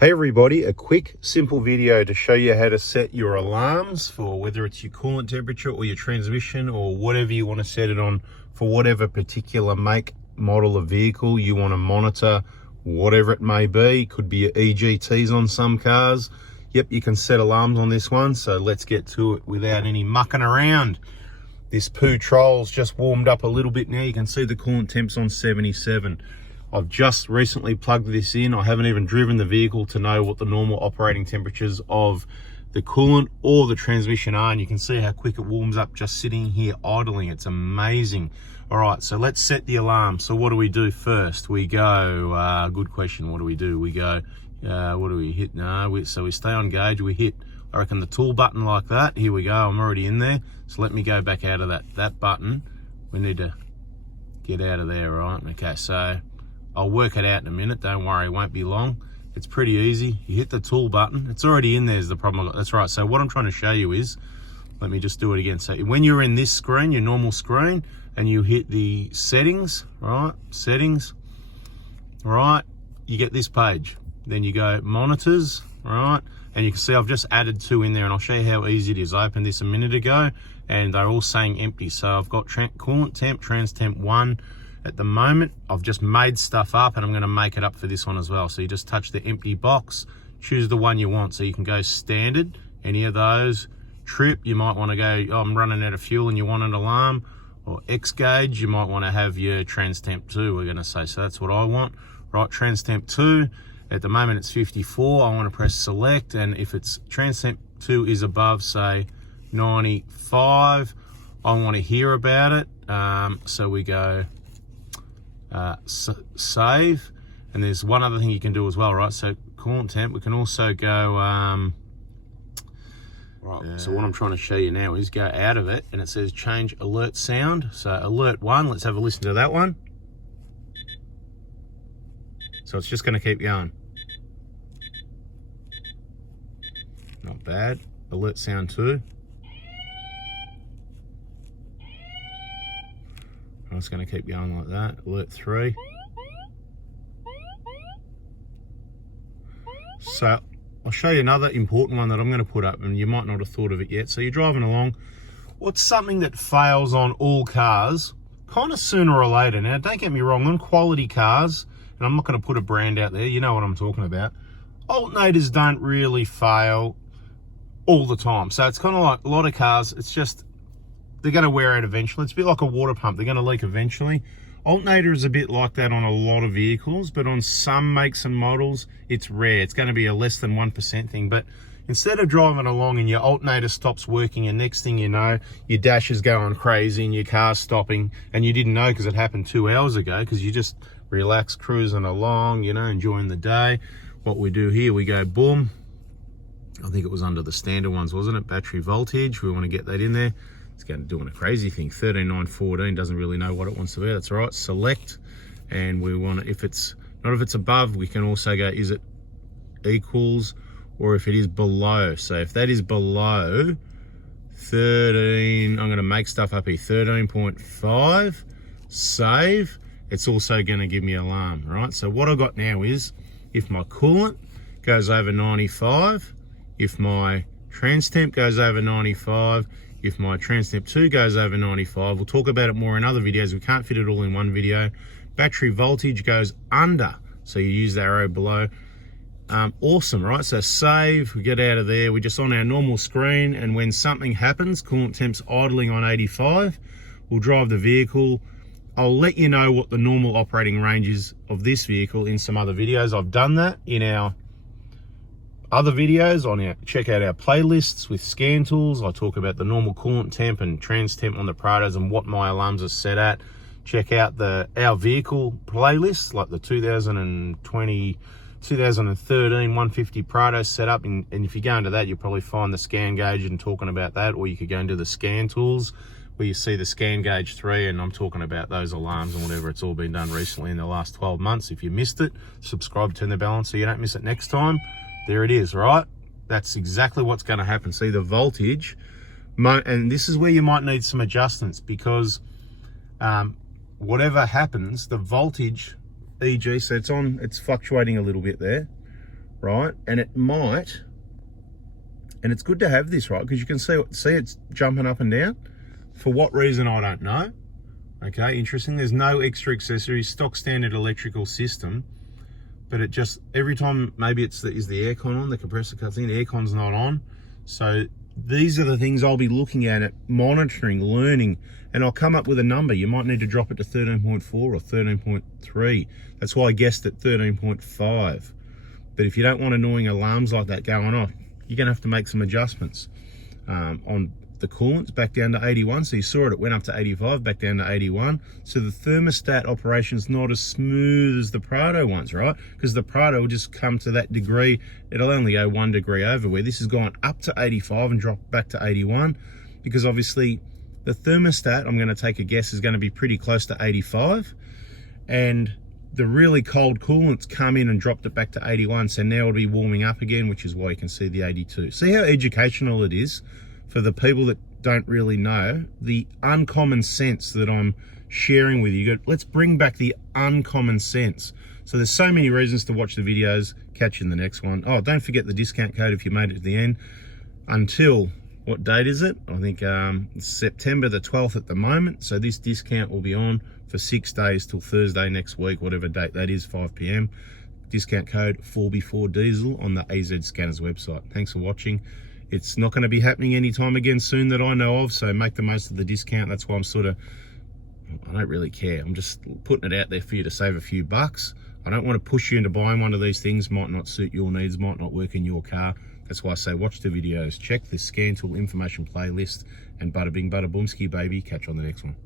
Hey everybody, a quick simple video to show you how to set your alarms for whether it's your coolant temperature or your transmission or whatever you want to set it on for whatever particular make, model of vehicle you want to monitor, whatever it may be. Could be your EGTs on some cars. Yep, you can set alarms on this one, so let's get to it without any mucking around. This poo troll's just warmed up a little bit now. You can see the coolant temp's on 77. I've just recently plugged this in. I haven't even driven the vehicle to know what the normal operating temperatures of the coolant or the transmission are, and you can see how quick it warms up just sitting here idling. It's amazing. All right, so let's set the alarm. So what do we do first? We go, good question, what do? We go, what do we hit? No, so we stay on gauge, we hit, I reckon, the tool button like that. Here we go, I'm already in there. So let me go back out of that button. We need to get out of there, right? Okay, so I'll work it out in a minute, don't worry, it won't be long. It's pretty easy. You hit the tool button, it's already in there is the problem. That's right, so what I'm trying to show you is, let me just do it again. So when you're in this screen, your normal screen, and you hit the settings, right, settings, right, you get this page. Then you go monitors, right, and you can see I've just added 2 in there, and I'll show you how easy it is. I opened this a minute ago, and they're all saying empty. So I've got coolant temp, trans temp 1, at the moment. I've just made stuff up and I'm going to make it up for this one as well. So you just touch the empty box, choose the one you want. So you can go standard, any of those. Trip, you might want to go, oh, I'm running out of fuel and you want an alarm. Or X gauge, you might want to have your trans temp 2, we're going to say. So that's what I want. Right, trans temp 2, at the moment it's 54. I want to press select, and if it's trans temp 2 is above, say 95, I want to hear about it. So we go save, and there's one other thing you can do as well, right? So coolant temp, we can also go right, so what I'm trying to show you now is go out of it, and it says change alert sound. So alert 1, let's have a listen to that one. So it's just going to keep going. Not bad. Alert sound 2. I'm just going to keep going like that. Alert 3. So I'll show you another important one that I'm going to put up, and you might not have thought of it yet. So you're driving along. What's something that fails on all cars kind of sooner or later? Now, don't get me wrong, on quality cars, and I'm not going to put a brand out there, you know what I'm talking about, alternators don't really fail all the time. So it's kind of like a lot of cars, it's just, they're going to wear out eventually. It's a bit like a water pump. They're going to leak eventually. Alternator is a bit like that on a lot of vehicles, but on some makes and models, it's rare. It's going to be a less than 1% thing. But instead of driving along and your alternator stops working, and next thing you know, your dash is going crazy and your car's stopping, and you didn't know because it happened 2 hours ago because you just relaxed cruising along, you know, enjoying the day. What we do here, we go boom. I think it was under the standard ones, wasn't it? Battery voltage, we want to get that in there. It's going to doing a crazy thing. 13,914 doesn't really know what it wants to be. That's all right. Select, and we want to, if it's not, if it's above, we can also go, is it equals, or if it is below. So if that is below 13, I'm going to make stuff up here, 13.5, save. It's also going to give me alarm, right? So what I got now is, if my coolant goes over 95, if my trans temp goes over 95, if my trans temp 2 goes over 95, we'll talk about it more in other videos. We can't fit it all in one video. Battery voltage goes under, so you use the arrow below. Awesome, right? So save, we get out of there. We're just on our normal screen, and when something happens, coolant temp's idling on 85, we'll drive the vehicle. I'll let you know what the normal operating range is of this vehicle in some other videos. I've done that in our other videos. On our, check out our playlists with scan tools. I talk about the normal coolant temp and trans temp on the Prados and what my alarms are set at. Check out our vehicle playlists, like the 2020, 2013 150 Prado setup, and if you go into that, you'll probably find the scan gauge and talking about that, or you could go into the scan tools where you see the scan gauge 3, and I'm talking about those alarms and whatever. It's all been done recently in the last 12 months. If you missed it, subscribe, turn the bell on so you don't miss it next time. There it is, right? That's exactly what's going to happen. See the voltage, and this is where you might need some adjustments, because whatever happens, the voltage, e.g., so it's fluctuating a little bit there, right? And it might, and it's good to have this, right? Because you can see it's jumping up and down. For what reason, I don't know. Okay, interesting. There's no extra accessories, stock standard electrical system, but it just, every time, maybe is the aircon on, the compressor cuts in, aircon's not on. So these are the things I'll be looking at monitoring, learning, and I'll come up with a number. You might need to drop it to 13.4 or 13.3. That's why I guessed at 13.5. But if you don't want annoying alarms like that going off, you're gonna have to make some adjustments on the coolants back down to 81. So you saw it went up to 85, back down to 81. So the thermostat operation's not as smooth as the Prado ones, right? Because the Prado will just come to that degree. It'll only go 1 degree over, where this has gone up to 85 and dropped back to 81. Because obviously the thermostat, I'm gonna take a guess, is gonna be pretty close to 85. And the really cold coolants come in and dropped it back to 81. So now it'll be warming up again, which is why you can see the 82. See how educational it is for the people that don't really know the uncommon sense that I'm sharing with you. Let's bring back the uncommon sense. So there's so many reasons to watch the videos. Catch you in the next one. Oh, don't forget the discount code if you made it to the end. Until, what date is it? I think it's September the 12th at the moment. So this discount will be on for 6 days till Thursday next week, whatever date that is, 5 p.m. Discount code 4B4Diesel on the AZ Scanners website. Thanks for watching. It's not going to be happening anytime again soon that I know of, so make the most of the discount. That's why I'm I don't really care. I'm just putting it out there for you to save a few bucks. I don't want to push you into buying one of these things. Might not suit your needs, might not work in your car. That's why I say watch the videos, check the Scan Tool information playlist, and bada bing, bada boomski, baby. Catch you on the next one.